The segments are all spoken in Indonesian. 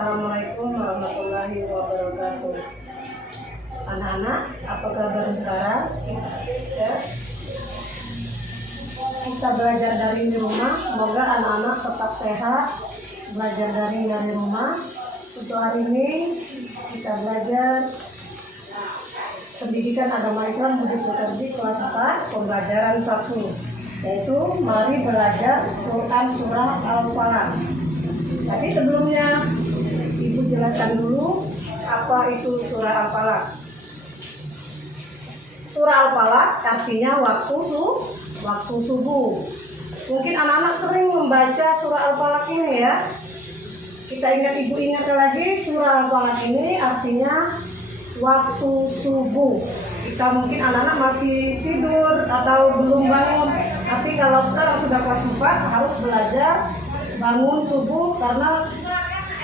Assalamualaikum warahmatullahi wabarakatuh. Anak-anak, apa kabar sekarang? Ya. Kita belajar dari rumah. Semoga anak-anak tetap sehat, belajar dari rumah. Untuk hari ini kita belajar pendidikan agama Islam Budi Pekerti kelas 4, pembelajaran 1, yaitu mari belajar Quran surah Al-Falaq. Tapi sebelumnya Ibu jelaskan dulu apa itu surah Al-Falaq. Surah Al-Falaq artinya waktu subuh. Mungkin anak-anak sering membaca surah Al-Falaq ini ya. Kita Ibu ingat lagi, surah Al-Falaq ini artinya waktu subuh. Kita mungkin anak-anak masih tidur atau belum bangun. Tapi kalau sekarang sudah kelas 4 harus belajar bangun subuh karena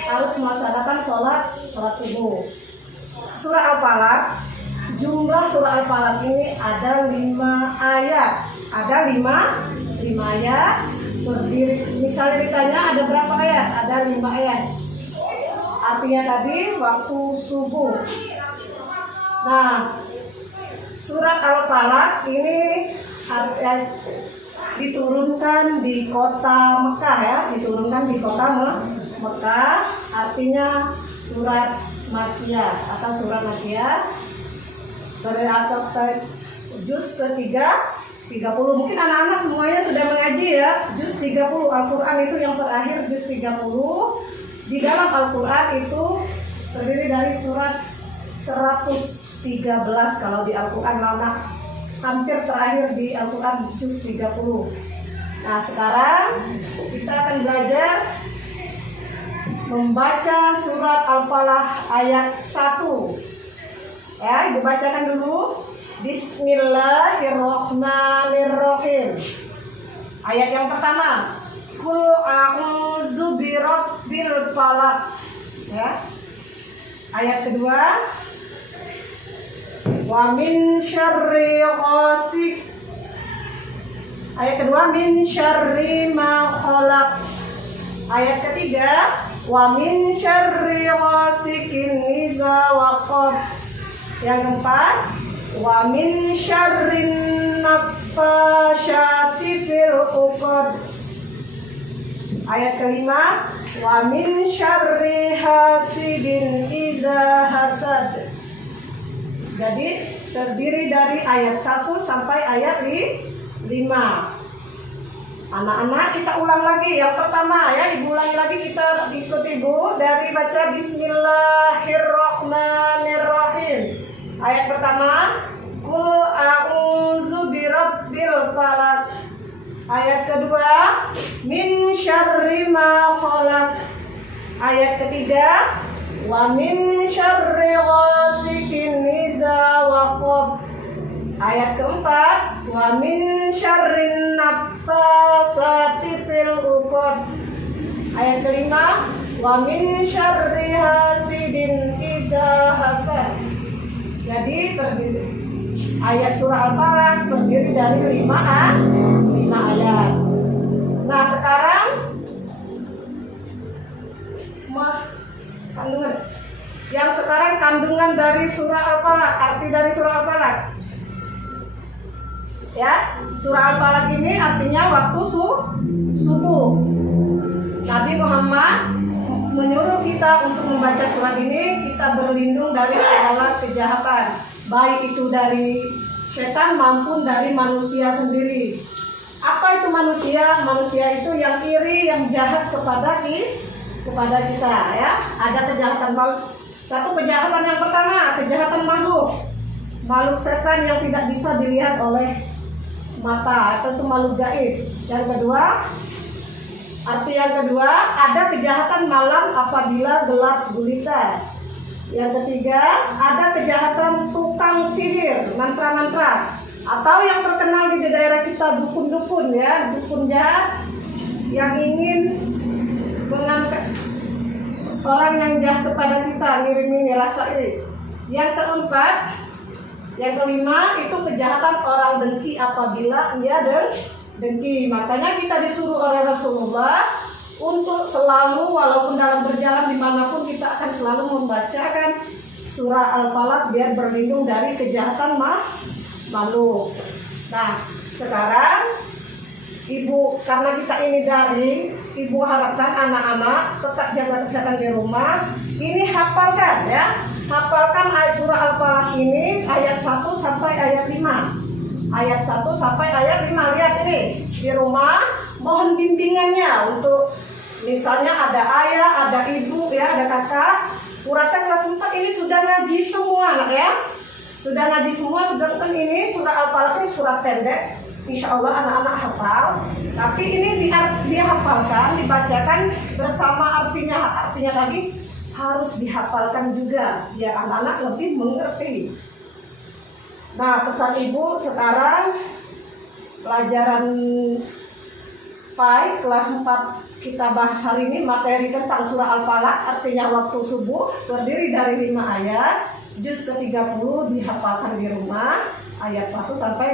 harus melaksanakan sholat subuh. Surah Al-Falaq, jumlah surah Al-Falaq ini ada 5 ayat. Ada 5 ayat berdiri. Misalnya ditanya ada berapa ayat? Ada 5 ayat. Artinya tadi waktu subuh. Nah, surat Al-Falaq ini diturunkan di kota Mekah ya, Mekah, artinya surat Makkiyah atau surat Makkiyah, berarti juz ketiga 30. Mungkin anak-anak semuanya sudah mengaji ya, juz 30. Al-Quran itu yang terakhir juz 30. Di dalam Al-Quran itu terdiri dari surat 113 kalau di Al-Quran, hampir terakhir di Al-Quran juz 30. Nah, sekarang kita akan belajar membaca surat Al-Falaq ayat 1. Ya, dibacakan dulu. Bismillahirrahmanirrahim. Ayat yang pertama, Qul a'udzu birabbil falaq. Ya. Ayat kedua, wa min syarri ghasik. Ayat kedua, min syarri ma khalaq. Ayat ketiga, wa min syarri ghasikin iza waqab. Yang keempat, wa min syarrin naffasyati fil 'uqad. Ayat kelima, wa min syarri hasidin iza hasad. Jadi terdiri dari ayat 1 sampai ayat 5. Anak-anak kita ulang lagi. Yang pertama ya, Ibu ulangi lagi, kita ikut Ibu dari baca Bismillahirrahmanirrahim. Ayat pertama, Qul a'udzu birabbil falaq. Ayat kedua, min syarri ma khalaq. Ayat ketiga, wa min syarri ghasikin iza waqab. Ayat keempat, wa min syarrin naffasati fil 'uqad. Ayat kelima, wa min syarri hasidin iza hasad. Jadi terdiri ayat surah Al-Falaq terdiri dari 5 ayat. Nah, sekarang kandungan dari surah Al-Falaq, arti dari surah Al-Falaq. Ya, surah Al-Falaq ini artinya waktu subuh. Nabi Muhammad menyuruh kita untuk membaca surat ini, kita berlindung dari segala kejahatan, baik itu dari setan maupun dari manusia sendiri. Apa itu manusia? Manusia itu yang iri, yang jahat kepada kita ya. Ada kejahatan. Satu kejahatan yang pertama, kejahatan makhluk setan yang tidak bisa dilihat oleh mata, atau itu makhluk gaib. Yang kedua, ada kejahatan malam apabila gelap gulita. Yang ketiga, ada kejahatan tukang sihir, mantra-mantra, atau yang terkenal di daerah kita dukun-dukun ya, dukun jahat yang ingin mengangkat orang yang jahat kepada kita, ngirim rasa iri. Yang kelima itu kejahatan orang dengki apabila ia dengki. Makanya kita disuruh oleh Rasulullah untuk selalu walaupun dalam berjalan dimanapun kita akan selalu membacakan surah Al-Falaq biar berlindung dari kejahatan makhluk. Nah, sekarang Ibu, karena kita ini daring, Ibu harapkan anak-anak tetap jaga kesehatan di rumah. Ini hafalkan ya. Hafalkan ayat surah Al-Falaq ini ayat 1 sampai ayat 5. Ayat 1 sampai ayat 5. Lihat ini di rumah, mohon bimbingannya untuk misalnya ada ayah, ada ibu ya, ada kakak. Kurasa kelas 4 ini sudah ngaji semua anak ya. Sudah ngaji semua, sedangkan ini surah Al-Falaq ini surah pendek. Insya Allah anak-anak hafal. Tapi ini dia hafalkan, dibacakan bersama artinya lagi harus dihafalkan juga biar anak-anak lebih mengerti. Nah, pesan Ibu sekarang pelajaran PAI kelas 4 kita bahas hari ini materi tentang surah Al-Falaq, artinya waktu subuh, terdiri dari 5 ayat, juz ke-30 dihafalkan di rumah, ayat 1 sampai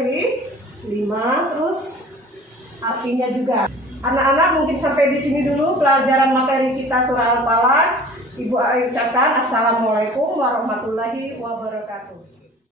5, terus artinya juga. Anak-anak mungkin sampai di sini dulu pelajaran materi kita surah Al-Falaq. Ibu ucapkan assalamualaikum warahmatullahi wabarakatuh.